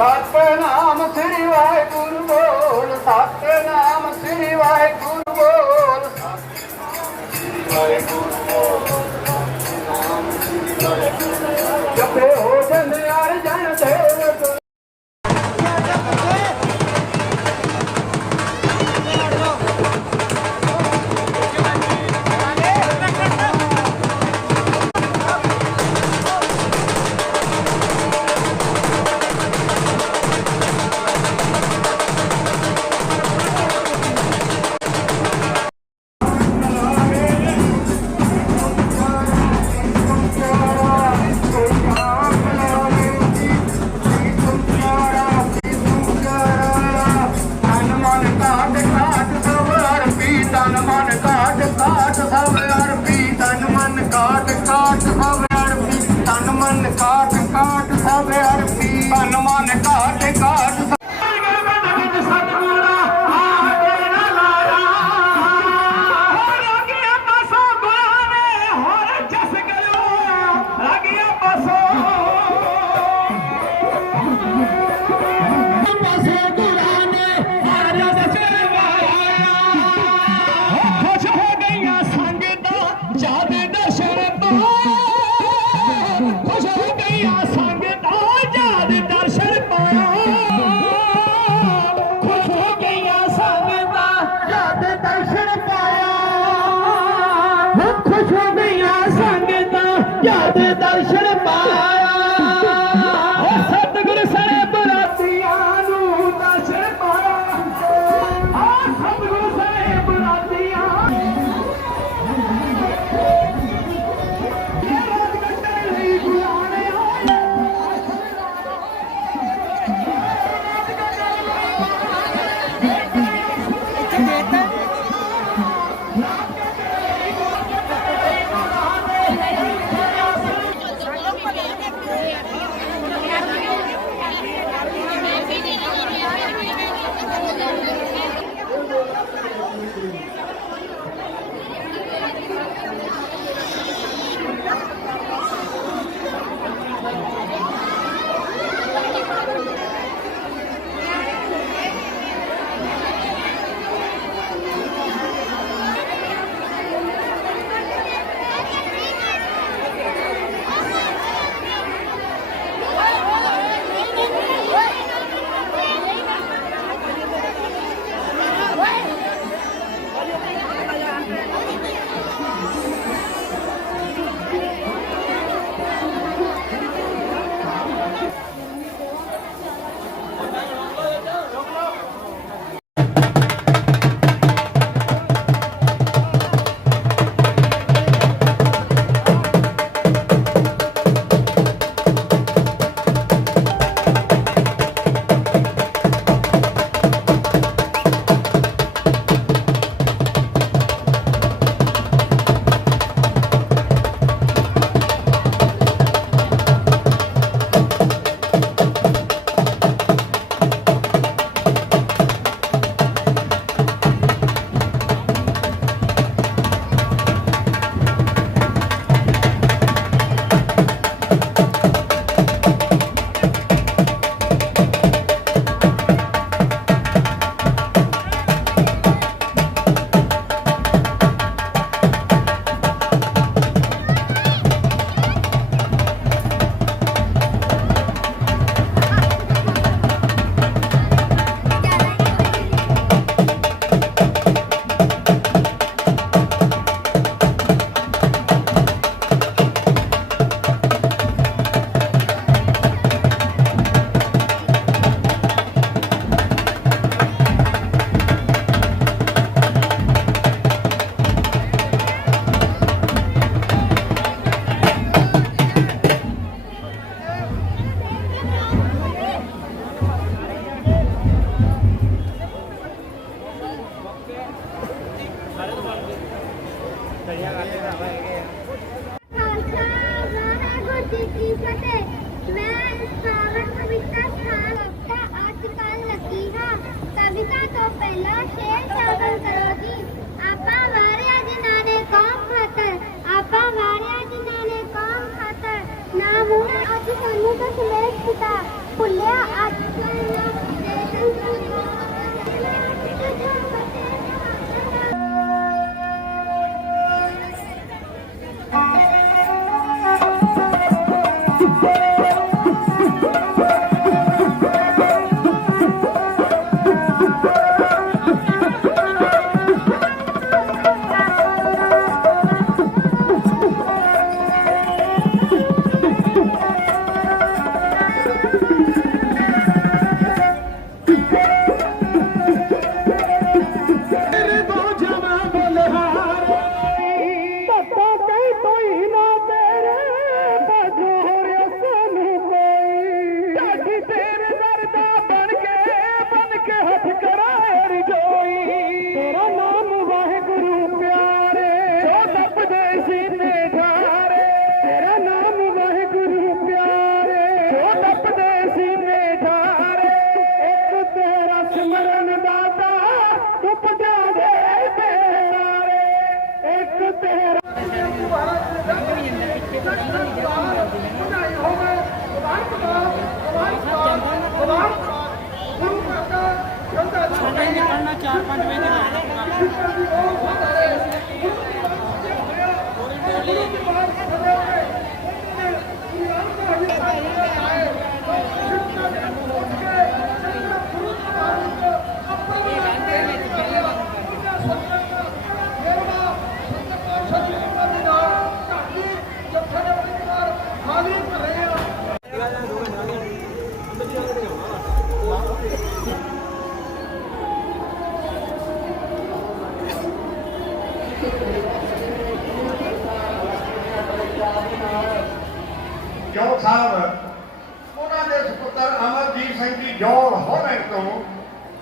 ਸਤਿਨਾਮ ਸ੍ਰੀ ਵਾਹਿਗੁਰੂ ਬੋਲ, ਸਤਿਨਾਮ ਸ੍ਰੀ ਵਾਹਿਗੁਰੂ ਬੋਲ, ਸਤਿਨਾਮ ਸ੍ਰੀ ਵਾਹਿਗੁਰੂ ਬੋਲ, ਸਤਿਨਾਮ ਸ੍ਰੀ ਵਾਹਿਗੁਰੂ। ਜਪੇ ਹੋ ਜਨ ਅਰਜਨ ਦੇਵ ਦਰਸ਼ਨ ਪਾਇਆ, ਸਤਿਗੁਰ ਸਾਹਿਬ ਰਾਤੀਆਂ ਨੂੰ ਦਰਸ਼ਨ ਪਾਇਆ, ਸਤਿਗੁਰ ਸਾਹਿਬ ਰਾਤੀਆਂ ਰਾਤ ਕੱਟਣ ਲਈ ਬੁਲਾਉਣੇ फतेह। मैं इस पावन पवित्र स्थान का आज कल लगी हाँ। कविता तो पहला शेर शामिल करो जी। आपा वारिया जिन्हां ने कौम खातर, आपा वारिया जिन्हां ने कौम खातर, ना मुँह अज सानू तो समेत पिता भुलिया अज निकलना 4-5 बजे ਜੌਹਲ ਸਾਹਿਬ ਉਹਨਾਂ ਦੇ ਸੁਪੁੱਤਰ ਅਮਰਜੀਤ ਸਿੰਘ ਜੀ ਜੌਹਲ ਹੋਲੈਂਡ ਤੋਂ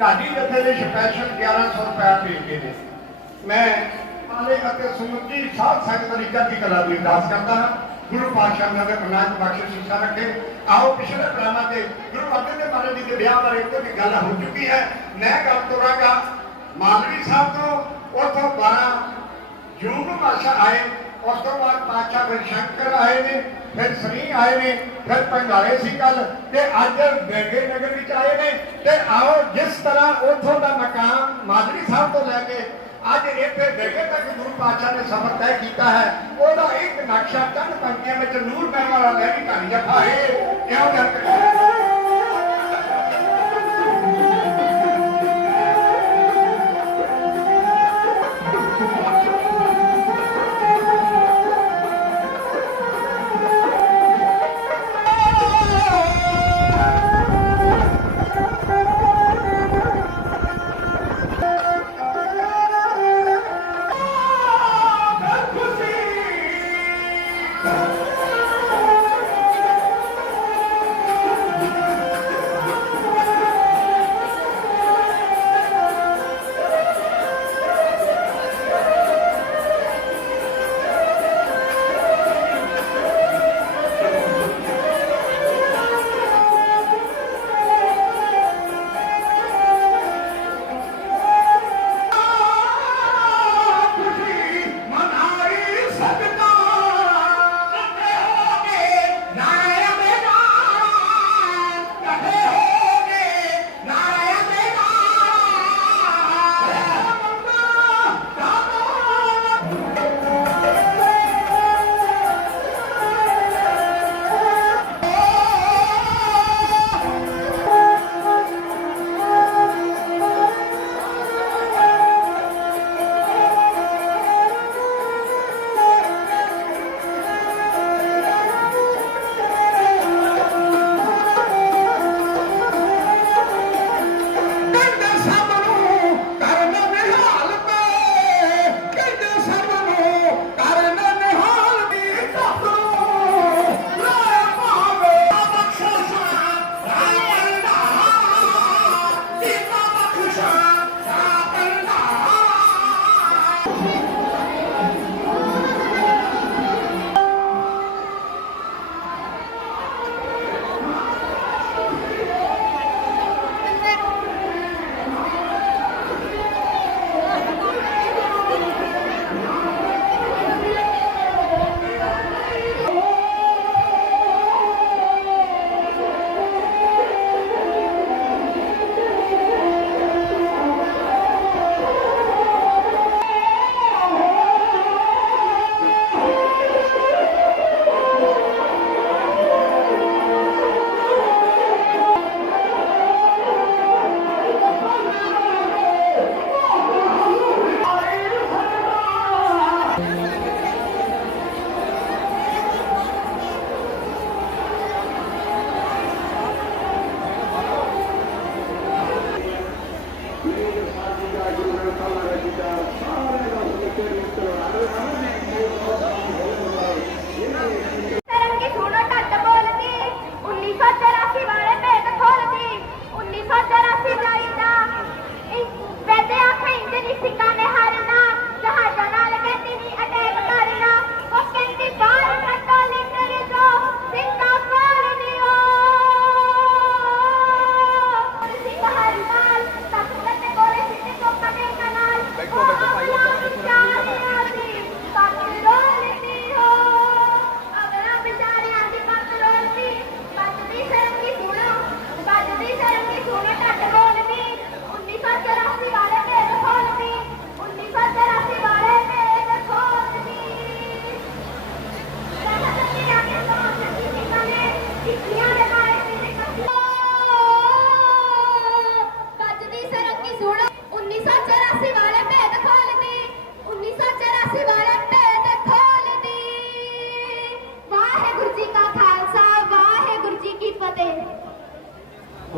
ਢਾਡੀ ਜਥੇ ਦੇ ਸਪੈਸ਼ਲ 1100 ਰੁਪਏ ਭੇਜਦੇ ਨੇ। ਮੈਂ ਮਾਲੇ ਅਤੇ ਸੁਮਤੀ ਸਾਧ ਸੰਗਤ ਦੀ ਚੜ੍ਹਦੀ ਕਲਾ ਦੀ ਅਰਦਾਸ ਕਰਦਾ ਹਾਂ। ਗੁਰੂ ਪਾਤਸ਼ਾਹ ਨੇ ਨਾਨਕ ਬਖਸ਼ਿਸ਼ ਸਿੱਖਿਆ ਰੱਖੇ। ਆਓ ਪਿਛਲੇ ਪ੍ਰੋਗਰਾਮਾਂ ਤੇ ਗੁਰੂ ਅਰਜਨ ਦੇਵ ਮਹਾਰਾਜ ਜੀ ਦੇ ਵਿਆਹ ਬਾਰੇ ਕੋਈ ਗੱਲ ਹੋ ਚੁੱਕੀ ਹੈ। ਮੈਂ ਗੱਲ ਤੋਰਾਂਗਾ ਮਾਲਵੀ ਸਾਹਿਬ ਤੋਂ। ਉੱਥੋਂ 12 ਜੂਨ ਨੂੰ ਬਾਦਸ਼ਾਹ ਆਏ। ਉਸ ਤੋਂ ਬਾਅਦ ਪਾਤਸ਼ਾਹ ਫਿਰ ਸ਼ੰਕਰ ਆਏ ਨੇ, ਫਿਰ ਸਨੀ ਆਏ ਨੇ, ਫਿਰ ਭੰਡਾਰੇ ਸੀ ਕੱਲ ਤੇ ਅੱਜ ਬੇਗੇ ਨਗਰ ਵਿੱਚ ਆਏ ਨੇ। ਤੇ ਆਓ ਜਿਸ ਤਰ੍ਹਾਂ ਉੱਥੋਂ ਦਾ ਮਕਾਮ ਮਾਦਰੀ ਸਾਹਿਬ ਤੋਂ ਲੈ ਕੇ ਅੱਜ ਇੱਥੇ ਬੇਗੇ ਤੱਕ ਗੁਰੂ ਪਾਤਸ਼ਾਹ ਨੇ ਸਫ਼ਰ ਤੈਅ ਕੀਤਾ ਹੈ, ਉਹਦਾ ਇੱਕ ਨਕਸ਼ਾ ਚੰਦ ਪੰਕਤੀਆਂ ਵਿੱਚ ਨੂਰ ਮਹਿਲ ਵਾਲਾ ਲੈ ਕੇ ਕਹਾਣੀ ਜੱਫਾ ਹੈ। ਕਿਉਂ ਕਰਕੇ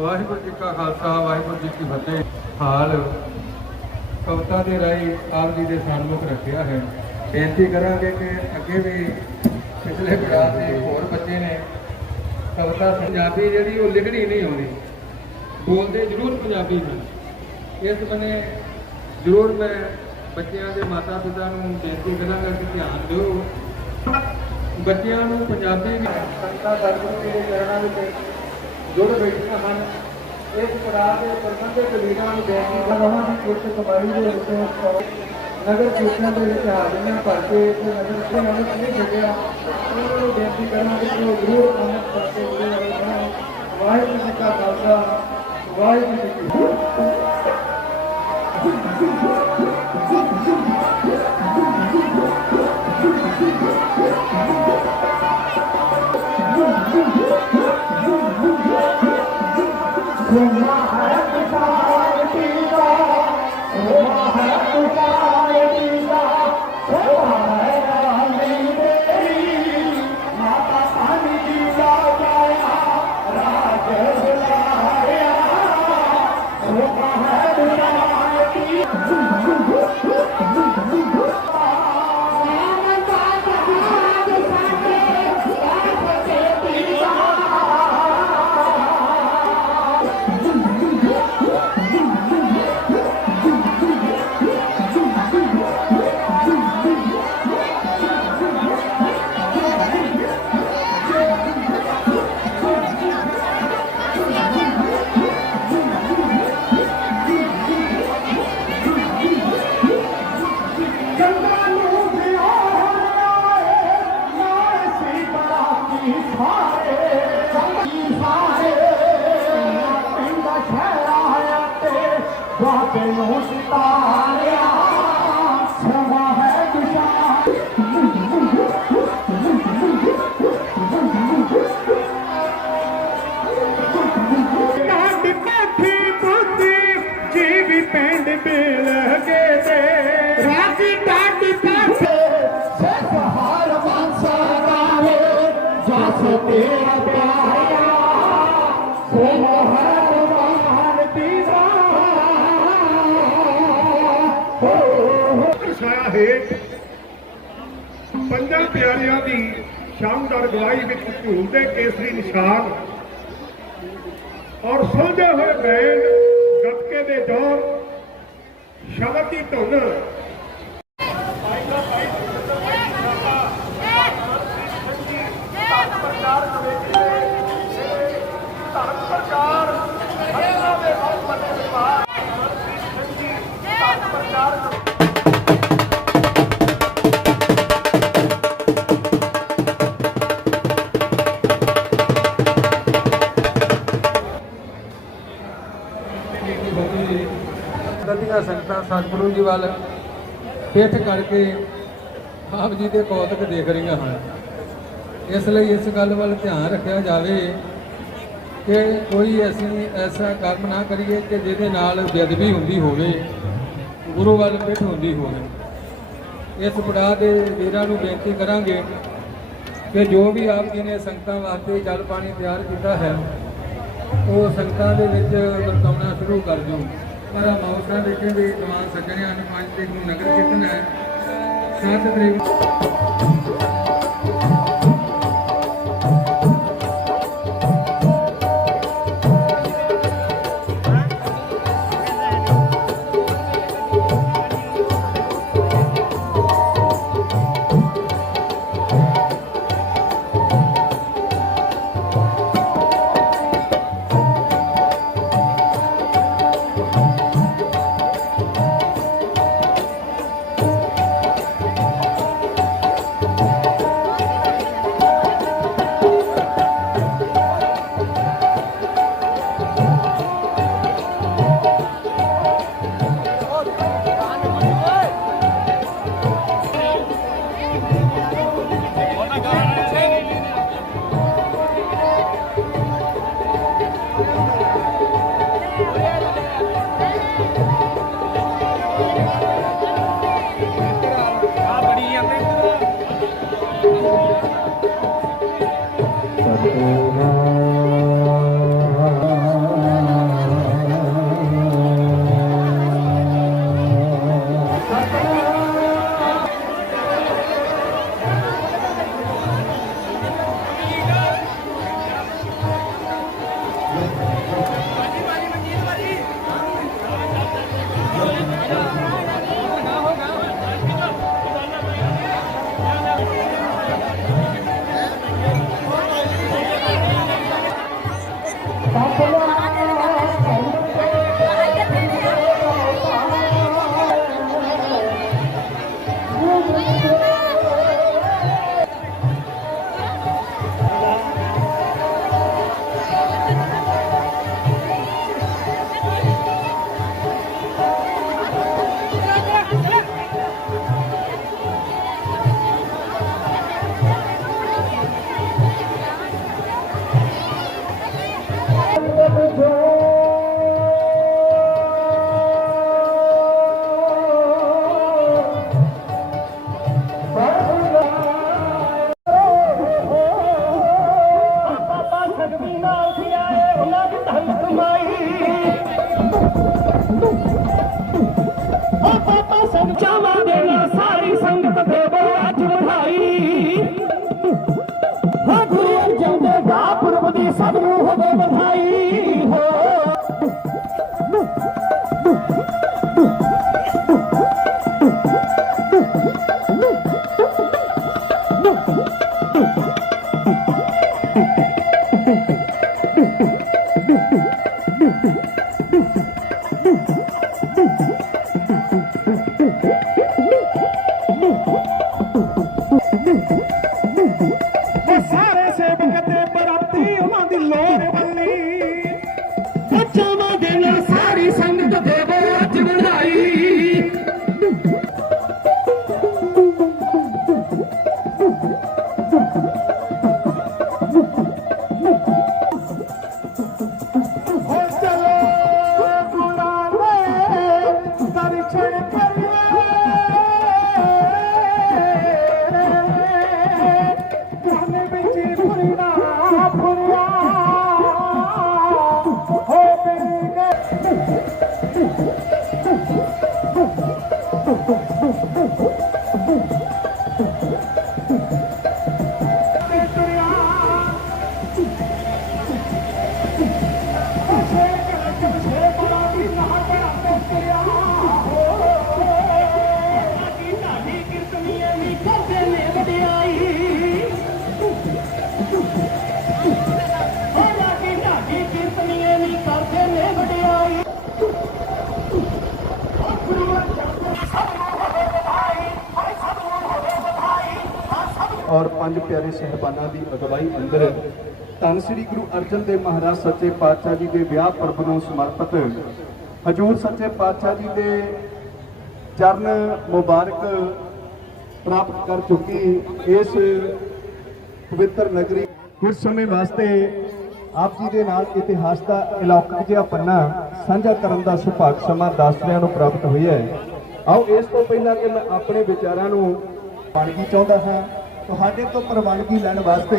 ਵਾਹਿਗੁਰੂ ਜੀ ਕਾ ਖਾਲਸਾ ਵਾਹਿਗੁਰੂ ਜੀ ਕੀ ਫਤਿਹ। ਹਾਲ ਕਵਿਤਾ ਦੇ ਰਾਹੀਂ ਆਪ ਜੀ ਦੇ ਸਨਮੁਖ ਰੱਖਿਆ ਹੈ। ਬੇਨਤੀ ਕਰਾਂਗੇ ਕਿ ਅੱਗੇ ਵੀ ਪਿਛਲੇ ਪੜਾਅ ਦੇ ਹੋਰ ਬੱਚੇ ਨੇ ਕਵਿਤਾ ਪੰਜਾਬੀ ਜਿਹੜੀ ਉਹ ਲਿਖਣੀ ਨਹੀਂ ਆਉਂਦੀ, ਬੋਲਦੇ ਜ਼ਰੂਰ ਪੰਜਾਬੀ ਹਨ। ਇਸ ਬੰਨੇ ਜ਼ਰੂਰ ਮੈਂ ਬੱਚਿਆਂ ਦੇ ਮਾਤਾ ਪਿਤਾ ਨੂੰ ਬੇਨਤੀ ਕਰਾਂਗਾ ਕਿ ਧਿਆਨ ਦਿਓ, ਬੱਚਿਆਂ ਨੂੰ ਪੰਜਾਬੀ ਸੰਤਾਂ ਸਤਿਗੁਰੂ ਜੀ ਦੇ ਚਰਨਾਂ ਵਿੱਚ ਜੁੜ ਬੈਠੀਆਂ ਹਨ। ਇਸ ਪੜਾਅ ਦੇ ਪ੍ਰਬੰਧਕ ਲੀਡਰਾਂ ਨੂੰ ਬੇਨਤੀ ਕਰਾਂਗਾ ਕਿ ਕੁਝ ਕਮਾਈ ਦੇ ਉੱਤੇ ਨਗਰ ਕੀਰਤਨ ਦੇ ਵਿੱਚ ਹਾਜ਼ਰੀਆਂ ਭਰ ਕੇ ਤੇ ਨਗਰ ਕੀਰਤਨ ਨਹੀਂ ਛੱਡਿਆ, ਉਹਨਾਂ ਨੂੰ ਬੇਨਤੀ ਕਰਾਂਗੇ ਕਿ ਉਹ ਜ਼ਰੂਰ ਅੰਮ੍ਰਿਤ ਛਕ ਕੇ ਜੁੜੇ ਰਹਿਣ। ਵਾਹਿਗੁਰੂ ਜੀ ਕਾ ਖਾਲਸਾ ਵਾਹਿਗੁਰੂ ਜੀ ਕੀ ਫਤਿਹ। ਪੰਜਾਂ ਪਿਆਰਿਆਂ ਦੀ ਸ਼ਾਨਦਾਰ ਗਵਾਹੀ ਵਿੱਚ ਝੂਲਦੇ ਕੇਸਰੀ ਨਿਸ਼ਾਨ ਔਰ ਸੁਲਝੇ ਹੋਏ ਬੈਂਡ ਗੱਤਕੇ ਦੇ ਦੌਰ ਸ਼ਬਦ ਦੀ ਧੁਨ ਸੰਗਤਾਂ ਸਤਿਗੁਰੂ ਜੀ ਵੱਲ ਪਿੱਠ ਕਰਕੇ ਆਪ ਜੀ ਦੇ ਕੌਤਕ ਦੇਖ ਰਹੀਆਂ ਹਨ। ਇਸ ਲਈ ਇਸ ਗੱਲ ਵੱਲ ਧਿਆਨ ਰੱਖਿਆ ਜਾਵੇ ਕਿ ਕੋਈ ਅਸੀਂ ਐਸਾ ਕੰਮ ਨਾ ਕਰੀਏ ਕਿ ਜਿਹਦੇ ਨਾਲ ਬੇਅਦਬੀ ਹੁੰਦੀ ਹੋਵੇ, ਗੁਰੂ ਵੱਲ ਪਿੱਠ ਹੁੰਦੀ ਹੋਵੇ। ਇਸ ਪੜਾਅ ਦੇ ਵੀਰਾਂ ਨੂੰ ਬੇਨਤੀ ਕਰਾਂਗੇ ਕਿ ਜੋ ਵੀ ਆਪ ਜੀ ਨੇ ਸੰਗਤਾਂ ਵਾਸਤੇ ਜਲ ਪਾਣੀ ਤਿਆਰ ਕੀਤਾ ਹੈ ਉਹ ਸੰਗਤਾਂ ਦੇ ਵਿੱਚ ਵਰਤਾਉਣਾ ਸ਼ੁਰੂ ਕਰ ਦਿਓ। ਪਰ ਮੌਸਾ ਦੇਖੇ ਵੀ ਜਵਾਨ ਸੱਜਣਿਆਂ ਨੂੰ 5 ਤਰੀਕ ਨੂੰ ਨਗਰ ਕੀਰਤਨ ਹੈ, 7 ਤਰੀਕ ਸਤਿਨਾਮ ਸ਼ਕਤੀ ਨਾਲ ਸਿਆਏ ਉਹਨਾਂ ਦੀ ਧਨ ਕਮਾਈ ਓ ਪਾਪਾ ਸੰਗ ਚਾਵਾਂ ਦੇ ਨਾਲ ਸਾਰੀ ਸੰਗਤ ਦੇਵੋ ਅੱਜ ਵਧਾਈ ਹੋ ਗੁਰੂ ਅਰਜਨ ਦੇਵ ਦਾ ਪੁਰਬ ਦੀ ਸਭ ਨੂੰ ਹੋਵੇ ਵਧਾਈ ਹੋ ਸਾਰੇ ਸੇਵਕ ਤੇ ਬਰਾਤੀ ਉਹਨਾਂ ਦੀ ਲੋੜ ਵੱਲੀ ਚਾਵਾਂ ਦੇ ਨਾਲ ਸਾਰੀ ਸੰਗਤ ਦੇਵੋ ਅੱਜ ਵਧਾਈ ਹੋ ਚਲੋ ਗੁਰਾਂ ਦੇ ਦਰਸ਼ਨ ਕਰੀਏ ਧਨ ਵਿੱਚ ਫੁਰਨਾ ਫੁਰਿਆ ਹੋ ਮੇਰੀ ਔਰ ਪੰਜ ਪਿਆਰੇ ਸਹਿਬਾਨਾਂ ਦੀ ਅਗਵਾਈ ਅੰਦਰ ਧੰਨ ਸ੍ਰੀ ਗੁਰੂ ਅਰਜਨ ਦੇਵ ਮਹਾਰਾਜ ਸੱਚੇ ਪਾਤਸ਼ਾਹ ਜੀ ਦੇ ਵਿਆਹ ਪੁਰਬ ਨੂੰ ਸਮਰਪਿਤ ਹਜੂਰ ਸੱਚੇ ਪਾਤਸ਼ਾਹ ਜੀ ਦੇ ਚਰਨ ਮੁਬਾਰਕ ਪ੍ਰਾਪਤ ਕਰ ਚੁੱਕੀ ਇਸ ਪਵਿੱਤਰ ਨਗਰੀ ਕੁਝ ਸਮੇਂ ਵਾਸਤੇ ਆਪ ਜੀ ਦੇ ਨਾਲ ਇਤਿਹਾਸ ਦਾ ਇਲੌਕਿਕ ਜਿਹਾ ਪੰਨਾ ਸਾਂਝਾ ਕਰਨ ਦਾ ਸੁਭਾਗ ਸਮਾਂ ਦਾਸਰਿਆਂ ਨੂੰ ਪ੍ਰਾਪਤ ਹੋਇਆ ਹੈ। ਆਓ ਇਸ ਤੋਂ ਪਹਿਲਾਂ ਕਿ ਮੈਂ ਆਪਣੇ ਵਿਚਾਰਾਂ ਨੂੰ ਪ੍ਰਵਾਨਗੀ ਚਾਹੁੰਦਾ ਹਾਂ ਤੁਹਾਡੇ ਤੋਂ ਪ੍ਰਵਾਨਗੀ ਲੈਣ ਵਾਸਤੇ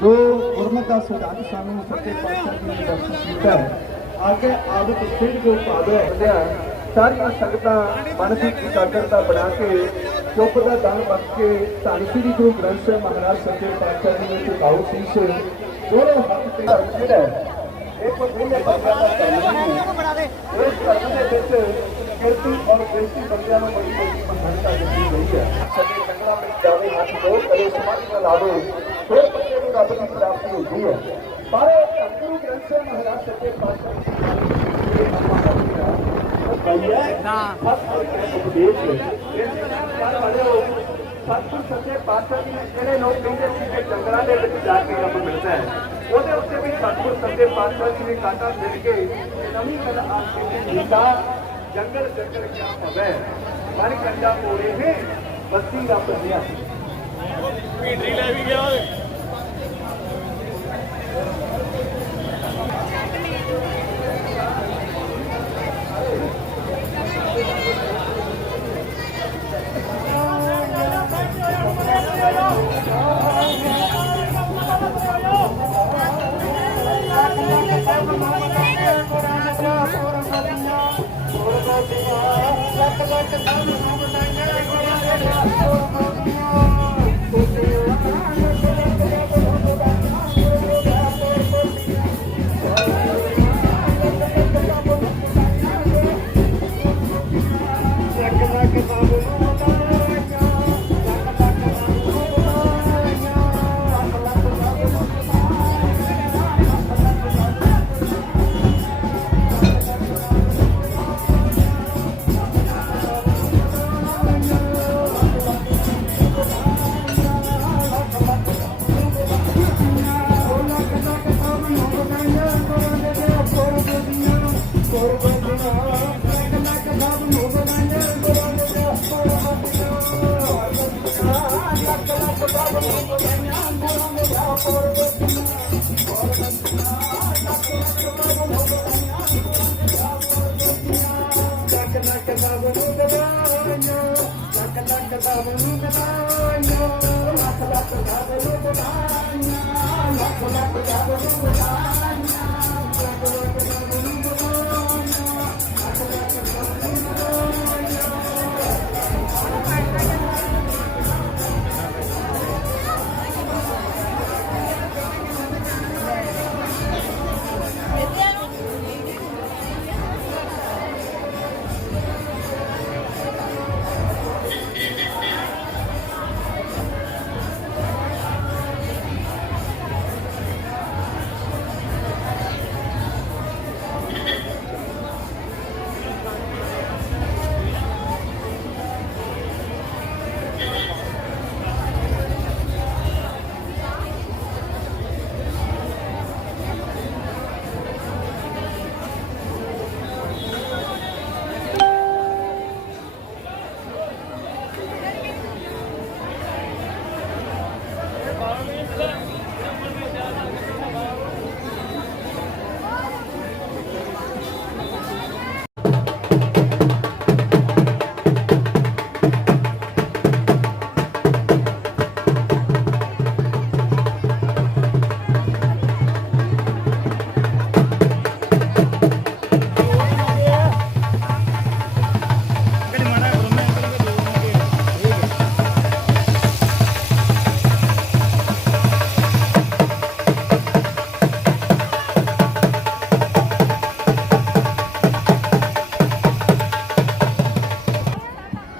ਜੋ ਗੁਰਮਤਿ ਦਾ ਸਿਧਾਂਤ ਸਾਨੂੰ ਸੱਚੇ ਪਾਤਸ਼ਾਹ ਜੀ ਨੇ ਦਰਸ਼ਨ ਕੀਤਾ ਹੈ ਆਗੇ ਆਦਤ ਸਿੰਘ ਜੋ ਭਾਦੋ ਹੁੰਦਿਆ ਸਾਰੀਆਂ ਸੰਗਤਾਂ ਮਨ ਦੀ ਇਕਾਗਰਤਾ ਬਣਾ ਕੇ ਚੁੱਪ ਦਾ ਦਾਨ ਬਖਸ਼ ਕੇ ਧੰਨ ਸ੍ਰੀ ਗੁਰੂ ਗ੍ਰੰਥ ਸਾਹਿਬ ਮਹਾਰਾਜ ਸੱਚੇ ਪਾਤਸ਼ਾਹ ਜੀ ਨੂੰ ਝੁਕਾਓ ਸੀਸ ਦੋਨੋਂ ਹੱਥ ਤੇ ਜਿਹੜਾ ਇੱਕ ਵਿਹਲੇ ਬੰਦਿਆਂ ਦਾ ਧਰਮ ਨਹੀਂ ਇਸ ਧਰਮ ਦੇ ਵਿੱਚ ਕਿਰਤੀ ਔਰ ਬੇਇੱਜ਼ਤੀ ਬੰਦਿਆਂ ਨੂੰ ਬੜੀ ਵੱਡੀ ਮਹਾਨਤਾ ਦਿੱਤੀ ਗਈ ਹੈ ਸੱਚੇ ਸੰਗਤਾਂ ਵਿੱਚ ਜਾਵੇ ਹੱਥ ਜੋੜ ਕਰੇ ਸਮਾਧੀ ਨਾਲ ਲਾਵੇ ਫਿਰ ਬੰਦੇ ਨੂੰ ਰੱਬ ਦੀ ਪ੍ਰਾਪਤੀ ਹੁੰਦੀ ਹੈ ਪਰ ਗੁਰੂ ਗ੍ਰੰਥ ਸਾਹਿਬ ਮਹਾਰਾਜ ਸੱਚੇ ਪਾਤਸ਼ਾਹ ਜੀ ਸਤਿਗੁਰ ਸੱਚੇ ਪਾਤਸ਼ਾਹ ਜੀ ਨੇ ਜਿਹੜੇ ਲੋਕ ਕਹਿੰਦੇ ਸੀ ਕਿ ਜੰਗਲਾਂ ਦੇ ਵਿੱਚ ਜਾ ਕੇ ਰੱਬ ਮਿਲਦਾ ਹੈ ਉਹਦੇ ਉੱਤੇ ਵੀ ਸਤਿਗੁਰ ਸੱਚੇ ਪਾਤਸ਼ਾਹ ਜੀ ਨੇ ਕਾਂਟਾ ਦੇ ਕੇ ਨਵੀਂ ਗੱਲ ਆ ਕੇ ਦਿੱਤਾ ਜੰਗਲ ਜੰਗਲ ਕਿਆ ਪਵੇ ਮਨ ਕੰਡਾ ਪੋੜੇ ਹੈ ਬਸਤੀ ਰੱਬ ਦਿਆ ਭੀਟਰੀ ਲੈ ਵੀ ਗਿਆ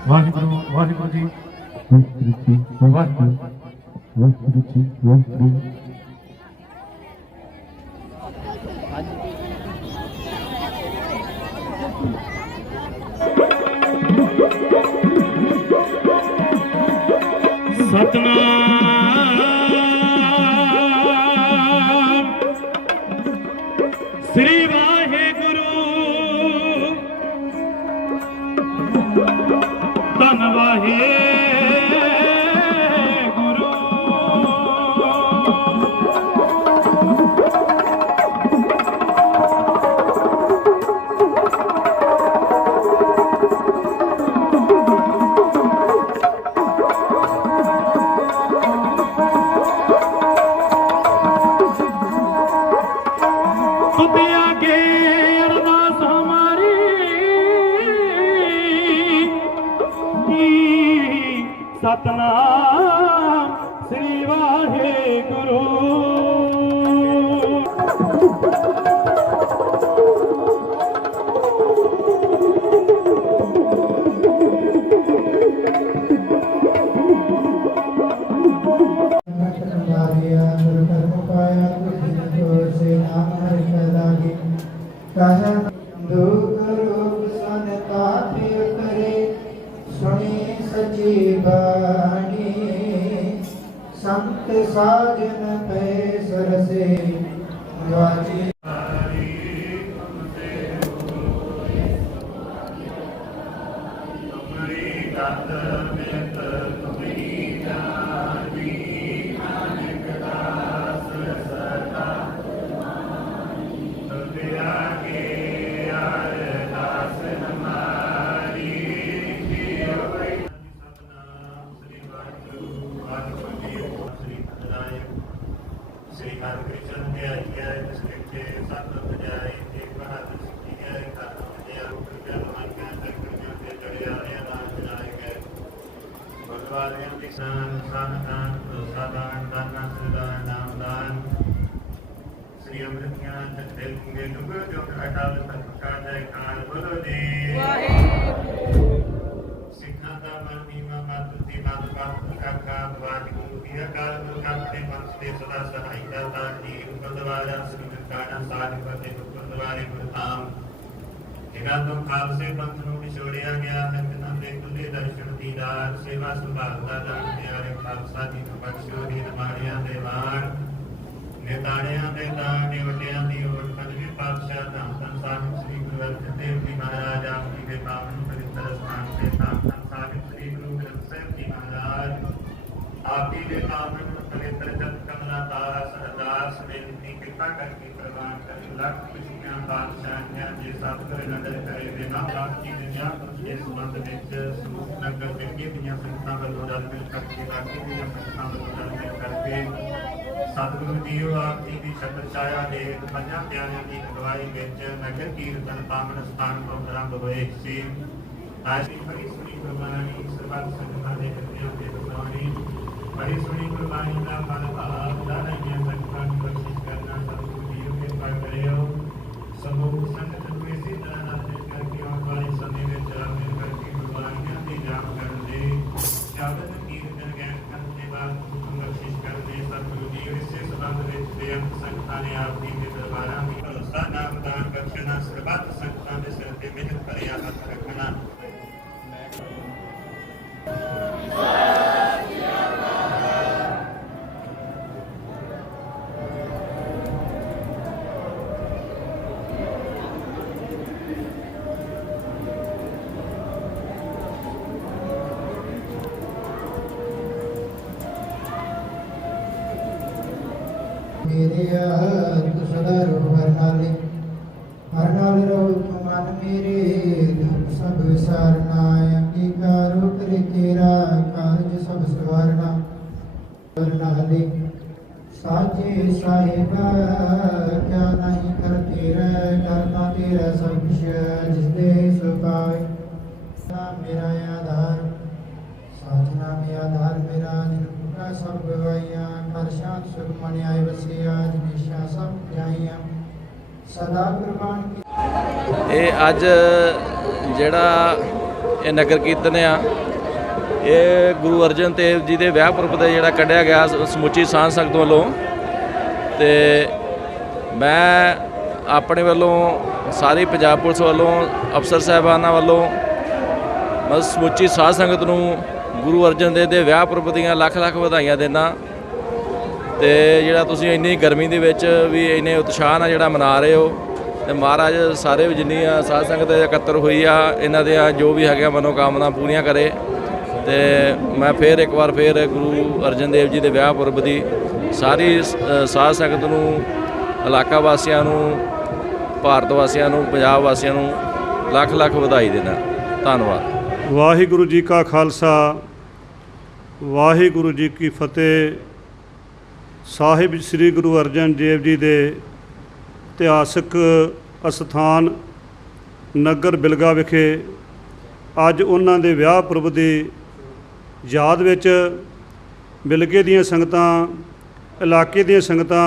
ਵਾਹਿਗੁਰੂ ਵਾਹਿਗੁਰੂ ਜੀ ਵਾਹਿਗੁਰੂ ਵਾਹਿਗੁਰੂ ਜੀ ਵਾਹਿਗੁਰੂ ਸਤਨਾਮ ਸ੍ਰੀ ਵਾਹਿਗੁਰੂ ਧੰਨ ਵਾਹਿਗੁਰੂ ਤੁਧੇ ਆਗੇ ਅਰਦਾਸ ਹਮਾਰੀ ਸਤਨਾਮ ਸ੍ਰੀ ਵਾਹਿਗੁਰੂ दुख रूप संताप करे सुनी सची बाणी संत साजन पे सरसे वाजी श्री हरकृष्ण के आज्ञा के साथ बजाए एक बहादुर सिद्धि है खातों में रूप के मन के अंदर कृष्ण के चढ़े आने दान बनाए गए भगवान ने किसान साधन साधारण दान सुदान नाम दान श्री अमृत ज्ञान चक्र के दुख जो अटाल सत्कार जय काल बोलो दे सिखा का मन नीमा मातुति मातु का वाहिगुरु दिया काल का अपने मन से सदा सहायता ताकि उपद्वारा श्री काना साध करते उपद्वारे गुरुधाम जिना तो काल से बंधनों में छोड़िया गया है बिना दे तुझे दर्शन दीदार सेवा सुभागता दान प्यारे खालसा दी बख्शो दी नमाड़िया देवान नेताड़िया दे दान नेवटिया दी ओट पदवी पातशाह धाम संसार श्री गुरु अर्जन देव जी महाराज आप जी के पावन पवित्र स्थान से धाम संसार श्री गुरु ग्रंथ साहिब जी महाराज आप ही के पावन पवित्र जप कमला दास अरदास बेनती कृपा करके प्रवान करे लख खुशियां बादशाहियां जे सतगुर नगर करे बिना राती दुनिया के संबंध विच सरूप नगर विखे दीयां संगतां वल्लों रल मिल करके बाकी दीयां संगतां वल्लों रल मिल करके सतगुरु जीओ आप जी की छत्र छाया दे पंजां प्यारिਆਂ ਦੀ ਅਗਵਾਈ ਵਿੱਚ ਨਗਰ ਕੀਰਤਨ ਪਾਵਨ ਸਥਾਨ ਤੋਂ ਆਰੰਭ ਹੋਏ ਸੀ। आज की बड़ी सुनी कुर्बानी सर्वत संगतां दे हृदयां ते बसावणी बड़ी सुनी कुर्बानी दा फल भाव दानियां संगतां ਨੂੰ ਬਖਸ਼ਿਸ਼ ਕਰਨਾ सतगुरु जी के पर करियो समूह संगत ਨੂੰ ਇਸੇ ਤਰ੍ਹਾਂ ਨਾਲ ਮਿਲ ਕਰਕੇ ਆਉਣ ਵਾਲੇ ਸਮੇਂ ਵਿੱਚ ਰਲ ਮਿਲ ਕਰਕੇ ਕੁਰਬਾਨੀਆਂ ਦੀ ਜਾਪ ਕਰਨ ਦੇ ਸ਼ਬਦ ਕੀਰਤਨ ਗੈਨ ਕਰਨ ਦੇ ਬਾਅਦ ਨੂੰ ਬਖਸ਼ਿਸ਼ ਕਰਦੇ सतगुरु जी ਇਸੇ ਸੰਬੰਧ ਵਿੱਚ ਬੇਅੰਤ ਸੰਗਤਾਂ ਨੇ ਆਪ ਜੀ ਦੇ ਦਰਬਾਰਾਂ ਵਿੱਚ ਭਰੋਸਾ ਨਾਮਦਾਨ ਬਖਸ਼ਣਾ ਸਰਬੱਤ ਸੰਗਤਾਂ ਦੇ ਸਿਰ ਤੇ ਮਿਹਰ ਭਰਿਆ ਹੱਥ ਰੱਖਣਾ। मेरे हाथ सदा रहो हर नाल रहो तुम मन मेरे दुख सब विसारना अंगीकारो करे तेरा कारज सब सवारना नाले साचे साहिबा क्या नहीं कर तेरा करता तेरा सब कुछ जिस दे सो पाए मेरा आधार साजना में आधार मेरा निरंकुरा सब गवाइयां कर शांत सुख मन आए बसिया निशा सब जाइयां सदा कुर्बान की ਇਹ ਅੱਜ ਜਿਹੜਾ ਇਹ ਨਗਰ ਕੀਰਤਨ ਆ ਇਹ ਗੁਰੂ ਅਰਜਨ ਦੇਵ ਜੀ ਦੇ ਵਿਆਹ ਪੁਰਬ ਤੇ ਜਿਹੜਾ ਕੱਢਿਆ ਗਿਆ ਸਮੁੱਚੀ ਸਾਧ ਸੰਗਤ ਵੱਲੋਂ ਤੇ ਮੈਂ ਆਪਣੇ ਵੱਲੋਂ ਸਾਰੀ ਪੰਜਾਬ ਪੁਲਿਸ ਵੱਲੋਂ ਅਫਸਰ ਸਾਹਿਬਾਨਾਂ ਵੱਲੋਂ ਬਸ ਸਮੁੱਚੀ ਸਾਧ ਸੰਗਤ ਨੂੰ ਗੁਰੂ ਅਰਜਨ ਦੇਵ ਦੇ ਵਿਆਹ ਪੁਰਬ ਦੀਆਂ ਲੱਖ ਲੱਖ ਵਧਾਈਆਂ ਦਿੰਦਾ ਤੇ ਜਿਹੜਾ ਤੁਸੀਂ ਇੰਨੀ ਗਰਮੀ ਦੇ ਵਿੱਚ ਵੀ ਇੰਨੇ ਉਤਸ਼ਾਹ ਨਾਲ ਜਿਹੜਾ ਮਨਾ ਰਹੇ ਹੋ ਤੇ ਮਹਾਰਾਜ ਸਾਰੇ ਜਿੰਨੀ ਆ ਸਾਧ ਸੰਗਤ ਇਕੱਤਰ ਹੋਈ ਆ ਇਹਨਾਂ ਦੇ ਜੋ ਵੀ ਹੈਗੇ ਮਨੋਕਾਮਨਾ ਪੂਰੀਆਂ ਕਰੇ ਤੇ ਮੈਂ ਫਿਰ ਇੱਕ ਵਾਰ ਫਿਰ ਗੁਰੂ ਅਰਜਨ ਦੇਵ ਜੀ ਦੇ ਵਿਆਹ ਪੁਰਬ ਦੀ ਸਾਰੀ ਸਾਧ ਸੰਗਤ ਨੂੰ ਇਲਾਕਾ ਵਾਸੀਆਂ ਨੂੰ ਭਾਰਤ ਵਾਸੀਆਂ ਨੂੰ ਪੰਜਾਬ ਵਾਸੀਆਂ ਨੂੰ ਲੱਖ ਲੱਖ ਵਧਾਈ ਦੇਣਾ। ਧੰਨਵਾਦ। ਵਾਹਿਗੁਰੂ ਜੀ ਕਾ ਖਾਲਸਾ ਵਾਹਿਗੁਰੂ ਜੀ ਕੀ ਫਤਿਹ। ਸਾਹਿਬ ਸ੍ਰੀ ਗੁਰੂ ਅਰਜਨ ਦੇਵ ਜੀ ਦੇ ਇਤਿਹਾਸਕ ਅਸਥਾਨ ਨਗਰ ਬਿਲਗਾ ਵਿਖੇ ਅੱਜ ਉਹਨਾਂ ਦੇ ਵਿਆਹ ਪੁਰਬ ਦੀ ਯਾਦ ਵਿੱਚ ਬਿਲਗੇ ਦੀਆਂ ਸੰਗਤਾਂ ਇਲਾਕੇ ਦੀਆਂ ਸੰਗਤਾਂ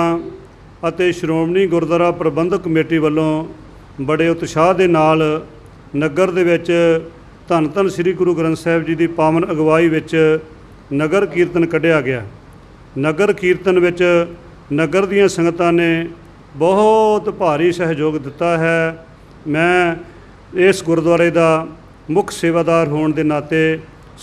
ਅਤੇ ਸ਼੍ਰੋਮਣੀ ਗੁਰਦੁਆਰਾ ਪ੍ਰਬੰਧਕ ਕਮੇਟੀ ਵੱਲੋਂ ਬੜੇ ਉਤਸ਼ਾਹ ਦੇ ਨਾਲ ਨਗਰ ਦੇ ਵਿੱਚ ਧੰਨ ਧੰਨ ਸ੍ਰੀ ਗੁਰੂ ਗ੍ਰੰਥ ਸਾਹਿਬ ਜੀ ਦੀ ਪਾਵਨ ਅਗਵਾਈ ਵਿੱਚ ਨਗਰ ਕੀਰਤਨ ਕੱਢਿਆ ਗਿਆ। ਨਗਰ ਕੀਰਤਨ ਵਿੱਚ ਨਗਰ ਦੀਆਂ ਸੰਗਤਾਂ ਨੇ ਬਹੁਤ ਭਾਰੀ ਸਹਿਯੋਗ ਦਿੱਤਾ ਹੈ। ਮੈਂ ਇਸ ਗੁਰਦੁਆਰੇ ਦਾ ਮੁੱਖ ਸੇਵਾਦਾਰ ਹੋਣ ਦੇ ਨਾਤੇ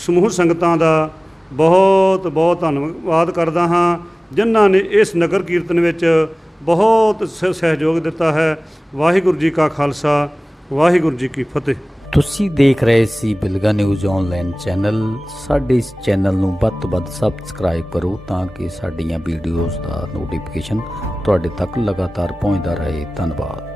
ਸਮੂਹ ਸੰਗਤਾਂ ਦਾ ਬਹੁਤ ਬਹੁਤ ਧੰਨਵਾਦ ਕਰਦਾ ਹਾਂ ਜਿਨ੍ਹਾਂ ਨੇ ਇਸ ਨਗਰ ਕੀਰਤਨ ਵਿੱਚ ਬਹੁਤ ਸਹਿਯੋਗ ਦਿੱਤਾ ਹੈ। ਵਾਹਿਗੁਰੂ ਜੀ ਕਾ ਖਾਲਸਾ ਵਾਹਿਗੁਰੂ ਜੀ ਕੀ ਫਤਿਹ। ਤੁਸੀਂ ਦੇਖ ਰਹੇ ਸੀ ਬਿਲਗਾ ਨਿਊਜ਼ ਆਨਲਾਈਨ ਚੈਨਲ। ਸਾਡੇ ਇਸ ਚੈਨਲ ਨੂੰ ਵੱਧ ਤੋਂ ਵੱਧ ਸਬਸਕ੍ਰਾਈਬ ਕਰੋ ਤਾਂ ਕਿ ਸਾਡੀਆਂ ਵੀਡੀਓਜ਼ ਦਾ ਨੋਟੀਫਿਕੇਸ਼ਨ ਤੁਹਾਡੇ ਤੱਕ ਲਗਾਤਾਰ ਪਹੁੰਚਦਾ ਰਹੇ। ਧੰਨਵਾਦ।